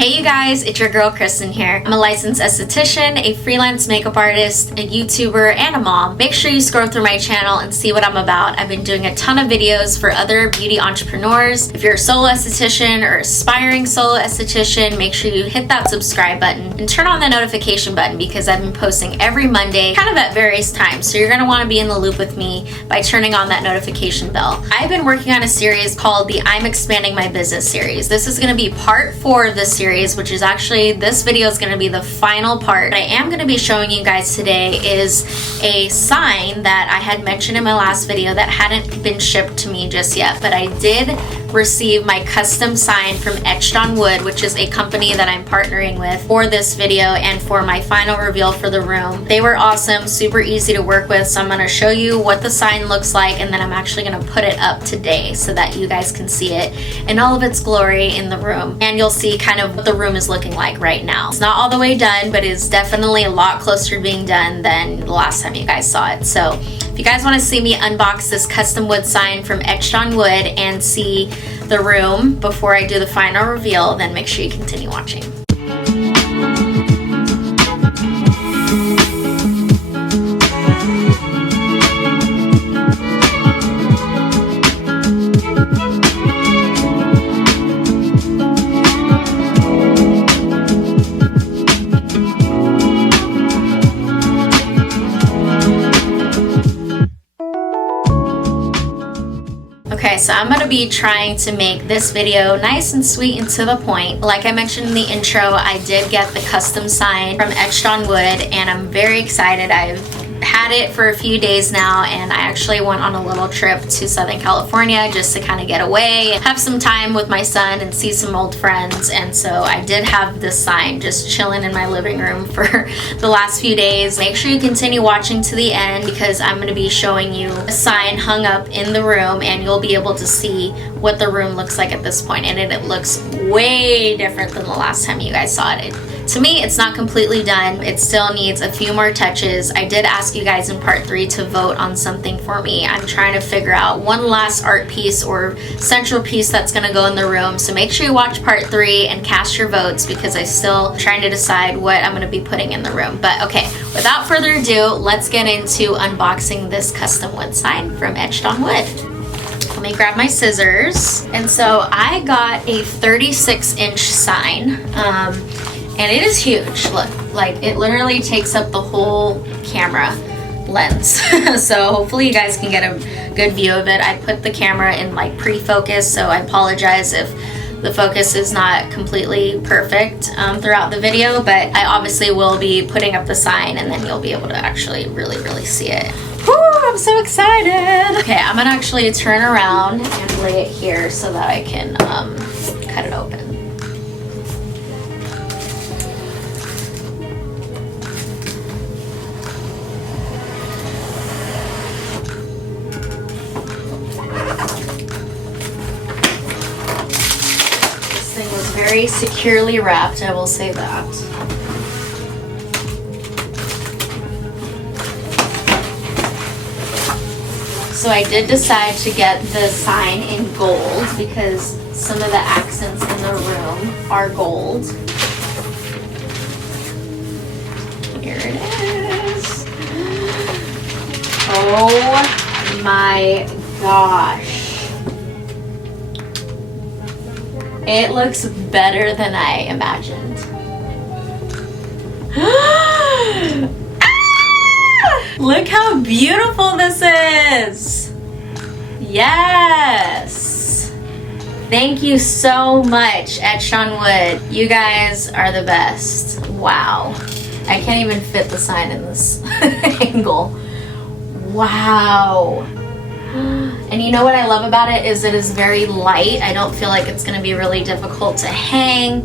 Hey you guys, it's your girl Kristen here. I'm a licensed esthetician, a freelance makeup artist, a YouTuber, and a mom. Make sure you scroll through my channel and see what I'm about. I've been doing a ton of videos for other beauty entrepreneurs. If you're a solo esthetician or aspiring solo esthetician, make sure you hit that subscribe button and turn on the notification button because I've been posting every Monday, kind of at various times. So you're gonna wanna be in the loop with me by turning on that notification bell. I've been working on a series called the I'm Expanding My Business series. This is gonna be part 4 of this series, which is actually, this video is going to be the final part. What I am going to be showing you guys today is a sign that I had mentioned in my last video that hadn't been shipped to me just yet, but I did receive my custom sign from Etched on Wood, which is a company that I'm partnering with for this video and for my final reveal for the room. They were awesome, super easy to work with, so I'm going to show you what the sign looks like, and then I'm actually going to put it up today so that you guys can see it in all of its glory in the room, and you'll see kind of what the room is looking like right now. It's not all the way done, but it's definitely a lot closer to being done than the last time you guys saw it. So if you guys want to see me unbox this custom wood sign from Etched on Wood and see the room before I do the final reveal, then make sure you continue watching. Okay, so I'm going to be trying to make this video nice and sweet and to the point. Like I mentioned in the intro, I did get the custom sign from Etched on Wood, and I'm very excited. I've had it for a few days now, and I actually went on a little trip to Southern California just to kind of get away, have some time with my son, and see some old friends. And so I did have this sign just chilling in my living room for the last few days. Make sure you continue watching to the end because I'm going to be showing you a sign hung up in the room, and you'll be able to see what the room looks like at this point. And it looks way different than the last time you guys saw it. To me, it's not completely done. It still needs a few more touches. I did ask you guys in part 3 to vote on something for me. I'm trying to figure out one last art piece or central piece that's gonna go in the room. So make sure you watch part 3 and cast your votes because I'm still trying to decide what I'm gonna be putting in the room. But okay, without further ado, let's get into unboxing this custom wood sign from Etched on Wood. Let me grab my scissors. And so I got a 36-inch sign. And it is huge. Look, like it literally takes up the whole camera lens. So hopefully you guys can get a good view of it. I put the camera in like pre-focus, so I apologize if the focus is not completely perfect throughout the video, but I obviously will be putting up the sign and then you'll be able to actually really see it. Woo, I'm so excited. Okay, I'm gonna actually turn around and lay it here so that I can cut it open. Very securely wrapped, I will say that. So I did decide to get the sign in gold because some of the accents in the room are gold. Here it is. Oh my gosh. It looks better than I imagined. Ah! Look how beautiful this is. Yes. Thank you so much, Etched on Wood. You guys are the best. Wow. I can't even fit the sign in this angle. Wow. And you know what I love about it is very light. I don't feel like it's going to be really difficult to hang.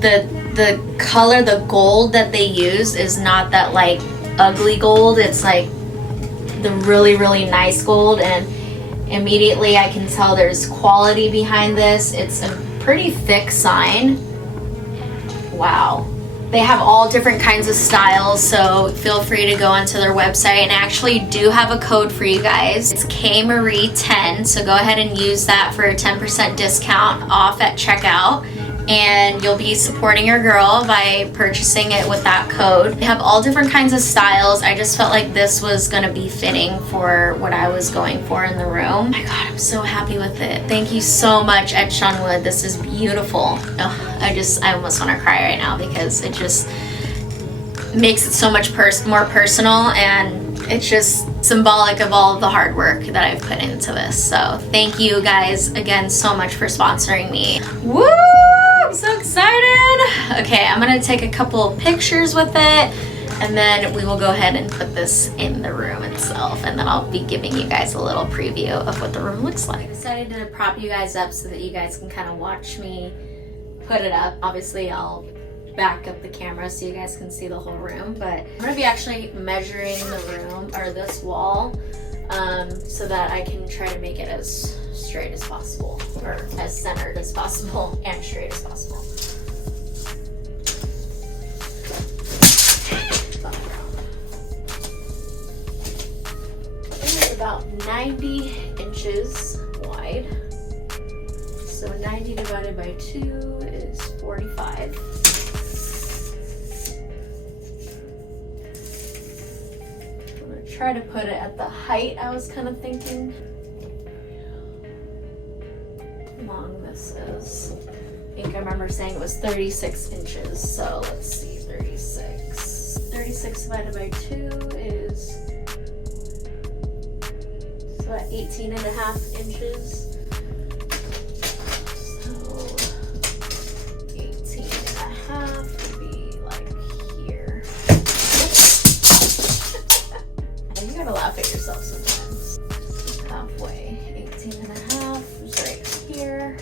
The color, the gold that they use is not that like ugly gold. It's like the really nice gold, and immediately I can tell there's quality behind this. It's a pretty thick sign. Wow. They have all different kinds of styles, so feel free to go onto their website, and I actually do have a code for you guys. It's KMarie10, so go ahead and use that for a 10% discount off at checkout. and you'll be supporting your girl by purchasing it with that code. They have all different kinds of styles. I just felt like this was gonna be fitting for what I was going for in the room. Oh my god, I'm so happy with it. Thank you so much, Etched on Wood. This is beautiful. Oh, I almost want to cry right now because it just makes it so much more personal, and it's just symbolic of all of the hard work that I've put into this. So thank you guys again so much for sponsoring me. Woo! I'm so excited. Okay, I'm gonna take a couple pictures with it, and then we will go ahead and put this in the room itself, and then I'll be giving you guys a little preview of what the room looks like. I decided to prop you guys up so that you guys can kind of watch me put it up. Obviously I'll back up the camera so you guys can see the whole room, but I'm gonna be actually measuring the room, or this wall, so that I can try to make it as straight as possible, or as centered as possible and straight as possible. It is about 90 inches wide, so 90 divided by 2 is 45. Try to put it at the height I was kind of thinking. How long this is. I think I remember saying it was 36 inches, so let's see, 36. 36 divided by 2 is about 18 and a half inches. So 18 and a half would be like here. You gotta laugh at yourself sometimes. Halfway. 18 and a half is right here.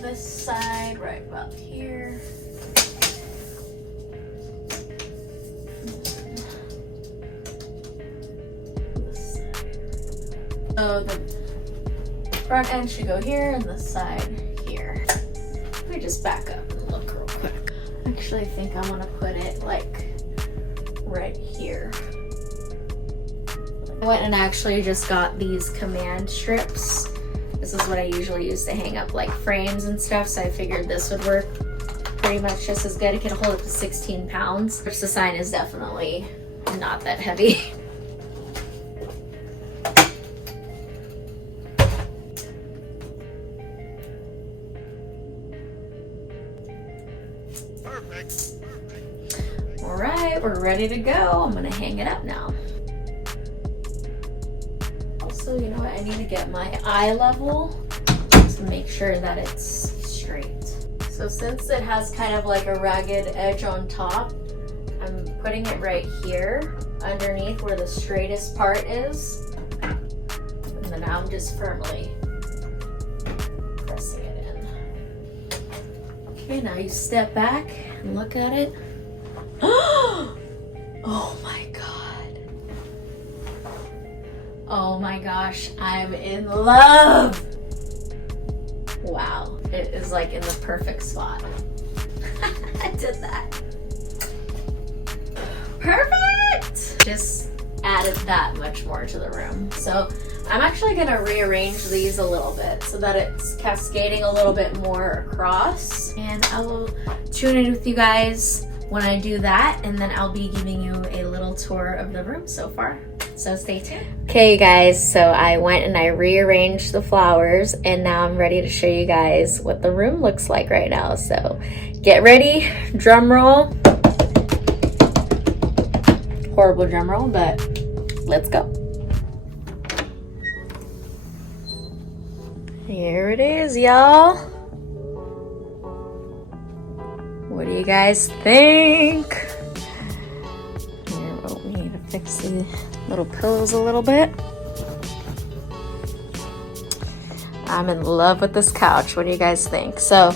This side, right about here. This side. So the front end should go here and the side here. Let me just back up and look real quick. Actually, I think I want to put it like right here. I went and actually just got these command strips. This is what I usually use to hang up like frames and stuff, so I figured this would work pretty much just as good. It can hold up to 16 pounds, which the sign is definitely not that heavy. Perfect. All right, we're ready to go. I'm gonna hang it up now. Also, you know what? I need to get my eye level to make sure that it's straight. So since it has kind of like a ragged edge on top, I'm putting it right here underneath where the straightest part is. And then I'm just firmly pressing it in. Okay, now you step back and look at it. Oh my god. Oh my gosh, I'm in love. Wow, it is like in the perfect spot. I did that. Perfect! Just added that much more to the room. So I'm actually gonna rearrange these a little bit so that it's cascading a little bit more across. And I will tune in with you guys when I do that, and then I'll be giving you a little tour of the room so far. So stay tuned. Okay guys, so I went and I rearranged the flowers, and now I'm ready to show you guys what the room looks like right now. So get ready, drum roll. Horrible drum roll, but let's go. Here it is, y'all. What do you guys think? Here, oh, we need to fix the little pillows a little bit. I'm in love with this couch. What do you guys think? So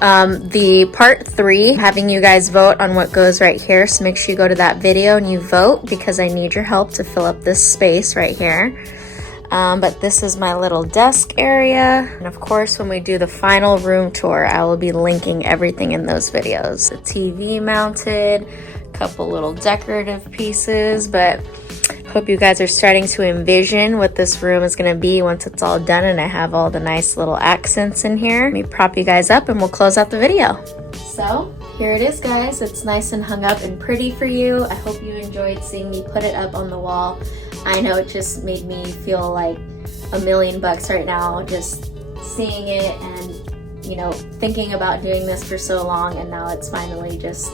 the part 3, having you guys vote on what goes right here. So make sure you go to that video and you vote, because I need your help to fill up this space right here. But this is my little desk area. And of course, when we do the final room tour, I will be linking everything in those videos. A TV mounted, a couple little decorative pieces, but Hope you guys are starting to envision what this room is going to be once it's all done and I have all the nice little accents in here. Let me prop you guys up and we'll close out the video. So here it is, guys. It's nice and hung up and pretty for you. I hope you enjoyed seeing me put it up on the wall. I know it just made me feel like $1,000,000 right now, just seeing it and, you know, thinking about doing this for so long, and now it's finally just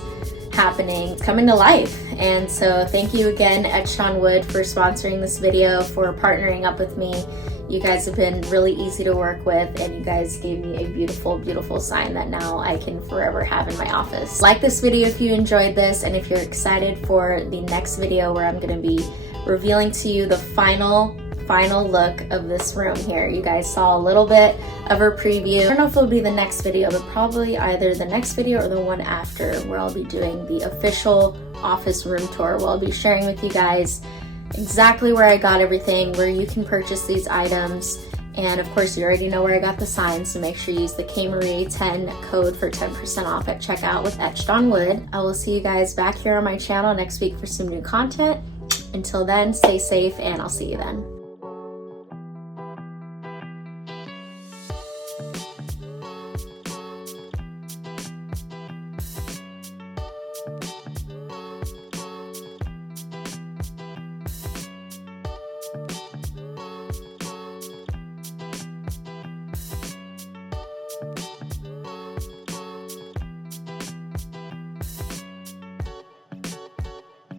happening. It's coming to life. And so thank you again, Etched on Wood, for sponsoring this video, for partnering up with me. You guys have been really easy to work with, and you guys gave me a beautiful, beautiful sign that now I can forever have in my office. Like this video if you enjoyed this, and if you're excited for the next video where I'm going to be revealing to you the final look of this room here. You guys saw a little bit of a preview. I don't know if it'll be the next video, but probably either the next video or the one after, where I'll be doing the official office room tour, where I'll be sharing with you guys exactly where I got everything, where you can purchase these items, and of course you already know where I got the signs, so make sure you use the KMarie10 code for 10% off at checkout with Etched on Wood. I will see you guys back here on my channel next week for some new content. Until then, stay safe, and I'll see you then.